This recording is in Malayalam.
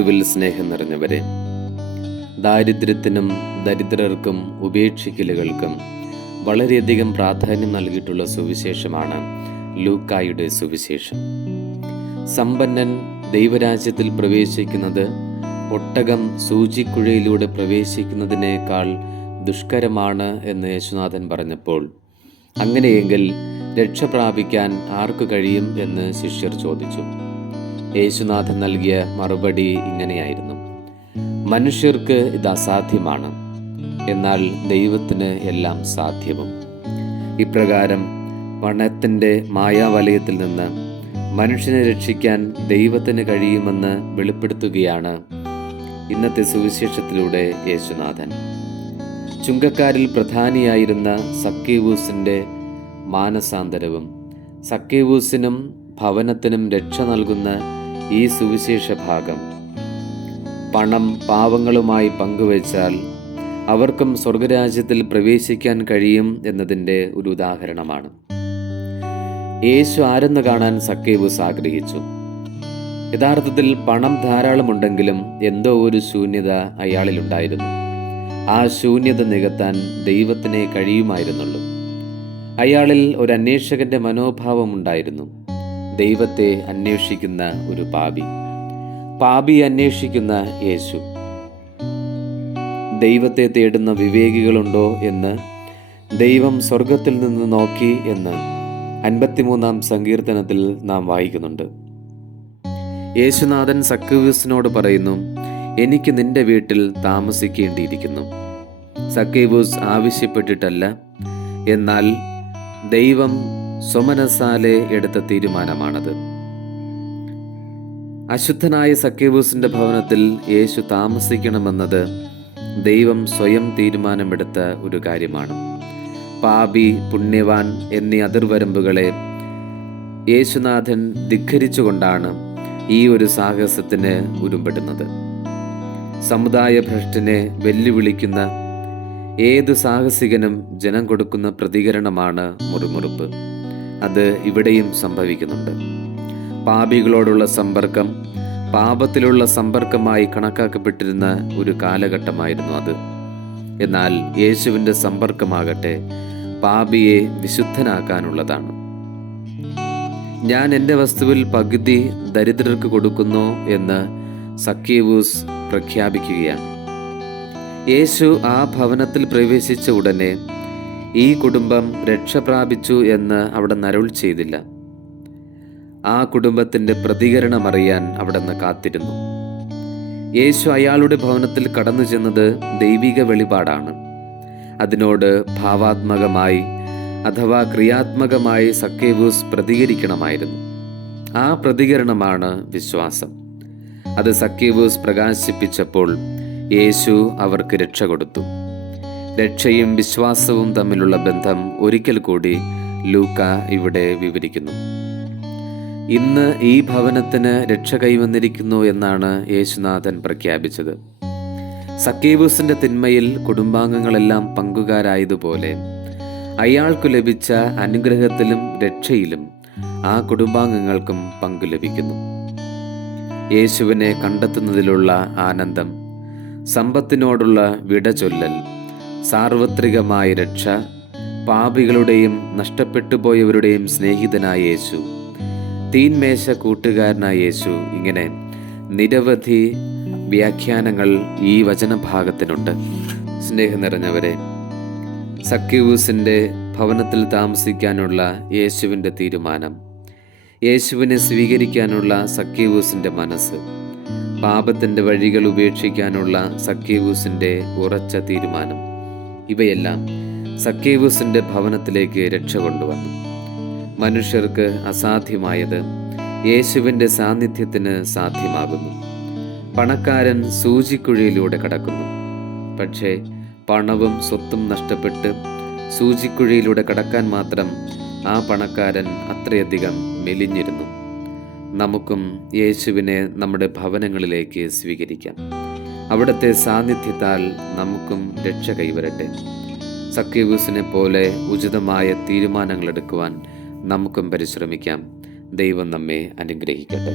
ക്രിസ്തുവിൽ സ്നേഹം നിറഞ്ഞവരെ ദാരിദ്ര്യത്തിനും ദരിദ്രർക്കും ഉപേക്ഷിക്കലുകൾക്കും വളരെയധികം പ്രാധാന്യം നൽകിയിട്ടുള്ള സുവിശേഷമാണ് ലൂക്കായുടെ സുവിശേഷം. സമ്പന്നൻ ദൈവരാജ്യത്തിൽ പ്രവേശിക്കുന്നത് ഒട്ടകം സൂചിക്കുഴയിലൂടെ പ്രവേശിക്കുന്നതിനേക്കാൾ ദുഷ്കരമാണ് എന്ന് യേശുനാഥൻ പറഞ്ഞപ്പോൾ അങ്ങനെയെങ്കിൽ രക്ഷ പ്രാപിക്കാൻ ആർക്കു കഴിയും? എന്ന് ശിഷ്യർ ചോദിച്ചു. യേശുനാഥൻ നൽകിയ മറുപടി ഇങ്ങനെയായിരുന്നു. മനുഷ്യർക്ക് ഇത് അസാധ്യമാണ്. എന്നാൽ ദൈവത്തിന് എല്ലാം സാധ്യവും. ഇപ്രകാരം പണത്തിന്റെ മായാവലയത്തിൽ നിന്ന് മനുഷ്യനെ രക്ഷിക്കാൻ ദൈവത്തിന് കഴിയുമെന്ന് വെളിപ്പെടുത്തുകയാണ് ഇന്നത്തെ സുവിശേഷത്തിലൂടെ യേശുനാഥൻ. ചുങ്കക്കാരിൽ പ്രധാനിയായിരുന്ന സക്കേവൂസിന്റെ മാനസാന്തരവും സക്കേവൂസിനും ഭവനത്തിനും രക്ഷ നൽകുന്ന ഈ സുവിശേഷ ഭാഗം. പണം പാവങ്ങളുമായി പങ്കുവച്ചാൽ അവർക്കും സ്വർഗരാജ്യത്തിൽ പ്രവേശിക്കാൻ കഴിയും എന്നതിന്റെ ഒരു ഉദാഹരണമാണ്. യേശു ആരെന്ന് കാണാൻ സക്കേവുസ് ആഗ്രഹിച്ചു. യഥാർത്ഥത്തിൽ പണം ധാരാളമുണ്ടെങ്കിലും എന്തോ ഒരു ശൂന്യത അയാളിലുണ്ടായിരുന്നു. ആ ശൂന്യത നികത്താൻ ദൈവത്തിനെ കഴിയുമായിരുന്നുള്ളൂ. അയാളിൽ ഒരു അന്വേഷകന്റെ മനോഭാവം ഉണ്ടായിരുന്നു. ദൈവത്തെ അന്വേഷിക്കുന്ന ഒരു പാപി. പാപി അന്വേഷിക്കുന്ന യേശു. ദൈവത്തെ തേടുന്ന വിവേകികളുണ്ടോ എന്ന് ദൈവം സ്വർഗത്തിൽ നിന്ന് നോക്കി എന്ന് അൻപത്തിമൂന്നാം സങ്കീർത്തനത്തിൽ നാം വായിക്കുന്നുണ്ട്. യേശുനാഥൻ സക്കീവൂസിനോട് പറയുന്നു എനിക്ക് നിന്റെ വീട്ടിൽ താമസിക്കേണ്ടിയിരിക്കുന്നു. സക്കീവൂസ് ആവശ്യപ്പെട്ടിട്ടല്ല. എന്നാൽ ദൈവം സ്വമനസാലെ എടുത്ത തീരുമാനമാണത്. അശുദ്ധനായ സക്കേബൂസിന്റെ ഭവനത്തിൽ യേശു താമസിക്കണമെന്നത് ദൈവം സ്വയം തീരുമാനമെടുത്ത ഒരു കാര്യമാണ്. പാപി പുണ്യവാൻ എന്നീ അതിർവരമ്പുകളെ യേശുനാഥൻ ധിഖരിച്ചുകൊണ്ടാണ് ഈ ഒരു സാഹസത്തിന് ഉരുമ്പെടുന്നത്. സമുദായ ഭ്രഷ്ടനെ വെല്ലുവിളിക്കുന്ന ഏതു സാഹസികനും ജനം കൊടുക്കുന്ന പ്രതികരണമാണ് മുറിമുറുപ്പ്. അത് ഇവിടെയും സംഭവിക്കുന്നുണ്ട്. പാപികളോടുള്ള സമ്പർക്കം പാപത്തിലുള്ള സമ്പർക്കമായി കണക്കാക്കപ്പെട്ടിരുന്ന ഒരു കാലഘട്ടമായിരുന്നു അത്. എന്നാൽ യേശുവിന്റെ സമ്പർക്കമാകട്ടെ പാപിയെ വിശുദ്ധനാക്കാനുള്ളതാണ്. ഞാൻ എന്റെ വസ്തുവിൽ പകുതി ദരിദ്രർക്ക് കൊടുക്കുന്നു എന്ന് സക്കീവൂസ് പ്രഖ്യാപിക്കുകയാണ്. യേശു ആ ഭവനത്തിൽ പ്രവേശിച്ച ഉടനെ ഈ കുടുംബം രക്ഷ പ്രാപിച്ചു എന്ന് അവിടെ നരുൾ ചെയ്തില്ല. ആ കുടുംബത്തിന്റെ പ്രതികരണം അറിയാൻ അവിടെ നിന്ന് കാത്തിരുന്നു. യേശു അയാളുടെ ഭവനത്തിൽ കടന്നു ചെന്നത് ദൈവിക വെളിപാടാണ്. അതിനോട് ഭാവാത്മകമായി അഥവാ ക്രിയാത്മകമായി സക്കേവൂസ് പ്രതികരിക്കണമായിരുന്നു. ആ പ്രതികരണമാണ് വിശ്വാസം. അത് സക്കേവൂസ് പ്രകാശിപ്പിച്ചപ്പോൾ യേശു അവർക്ക് രക്ഷ കൊടുത്തു. രക്ഷയും വിശ്വാസവും തമ്മിലുള്ള ബന്ധം ഒരിക്കൽ കൂടി ലൂക്ക ഇവിടെ വിവരിക്കുന്നു. ഇന്ന് ഈ ഭവനത്തിന് രക്ഷ കൈവന്നിരിക്കുന്നു എന്നാണ് യേശുനാഥൻ പ്രഖ്യാപിച്ചത്. സക്കീബൂസിന്റെ തിന്മയിൽ കുടുംബാംഗങ്ങളെല്ലാം പങ്കുകാരായതുപോലെ അയാൾക്കു ലഭിച്ച അനുഗ്രഹത്തിലും രക്ഷയിലും ആ കുടുംബാംഗങ്ങൾക്കും പങ്കു ലഭിക്കുന്നു. യേശുവിനെ കണ്ടെത്തുന്നതിലുള്ള ആനന്ദം സമ്പത്തിനോടുള്ള വിട ചൊല്ലൽ സാർവത്രികമായ രക്ഷ പാപികളുടെയും നഷ്ടപ്പെട്ടുപോയവരുടെയും സ്നേഹിതനായ യേശു. തീന്മേശ കൂട്ടുകാരനായ യേശു ഇങ്ങനെ നിരവധി വ്യാഖ്യാനങ്ങൾ ഈ വചനഭാഗത്തിനുണ്ട്. സ്നേഹം നിറഞ്ഞവരെ സക്യൂസിന്റെ ഭവനത്തിൽ താമസിക്കാനുള്ള യേശുവിന്റെ തീരുമാനം യേശുവിനെ സ്വീകരിക്കാനുള്ള സക്കീവൂസിന്റെ മനസ്സ് പാപത്തിന്റെ വഴികൾ ഉപേക്ഷിക്കാനുള്ള സക്കീവൂസിന്റെ ഉറച്ച തീരുമാനം. ഇവയെല്ലാം സക്കേവൂസിന്റെ ഭവനത്തിലേക്ക് രക്ഷ കൊണ്ടുവന്നു. മനുഷ്യർക്ക് അസാധ്യമായത് യേശുവിന്റെ സാന്നിധ്യത്തിന് സാധ്യമാകുന്നു. പണക്കാരൻ സൂചിക്കുഴിയിലൂടെ കടക്കുന്നു. പക്ഷേ പണവും സ്വത്തും നഷ്ടപ്പെട്ട് സൂചിക്കുഴിയിലൂടെ കടക്കാൻ മാത്രം ആ പണക്കാരൻ അത്രയധികം മെലിഞ്ഞിരുന്നു. നമുക്കും യേശുവിനെ നമ്മുടെ ഭവനങ്ങളിലേക്ക് സ്വീകരിക്കാം. അവിടുത്തെ സാന്നിധ്യത്താൽ നമുക്കും രക്ഷ കൈവരട്ടെ. സക്യൂസിനെ പോലെ ഉചിതമായ തീരുമാനങ്ങൾ എടുക്കുവാൻ നമുക്കും പരിശ്രമിക്കാം. ദൈവം നമ്മെ അനുഗ്രഹിക്കട്ടെ.